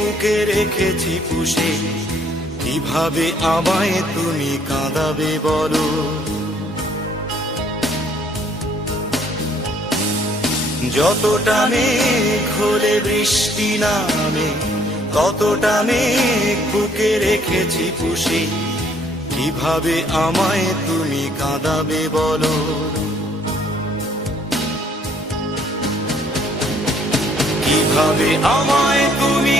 বুকে রেখেছি পুষে, কিভাবে আমায় তুমি কাঁদাবে বলো। যতটা মেঘ হলে বৃষ্টি নামে, ততটা মেঘ বুকে রেখেছি পুষে, কিভাবে আমায় তুমি কাঁদাবে বলো। কিভাবে আমায় তুমি